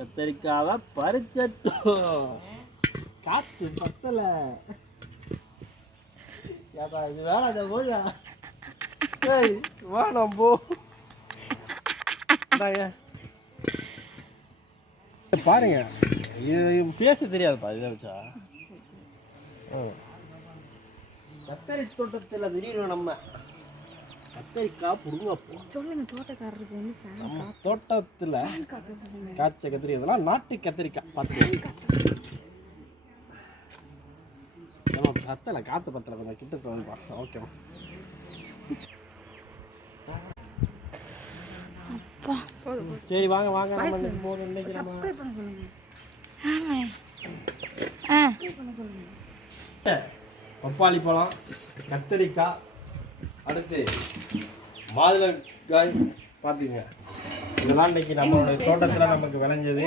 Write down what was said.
கத்தரிக்காவை பறிச்சட்டும். காத்து பத்தல. ஏப்பா இது வேணாத போயா. ஏய் வேணாம் போ. பாருங்க இது பேச தெரியாதுப்பா இதை வச்சா. கத்தரி தோட்டத்தில் திடீர்னு நம்ம கத்தரிக்காய் புடுங்க சொல்லுங்க. தோட்டக்காரருக்கு வந்து நம்ம தோட்டத்தில் காய்ச்ச கத்திரி இதெல்லாம் நாட்டு கத்திரிக்காய் பார்த்துக்கலாம். பத்தலை காற்று பத்தலை கொஞ்சம் கிட்ட வந்து பார்த்தோம். ஓகேவா சரி வாங்க வாங்க நம்ம போதும். இன்னைக்கு நம்ம பப்பாளி பழம், கத்தரிக்காய், அடுத்து மாதுளங்காய் பார்த்துங்க. இதெல்லாம் இன்னைக்கு நம்மளோட தோட்டத்தில் நமக்கு விளைஞ்சது.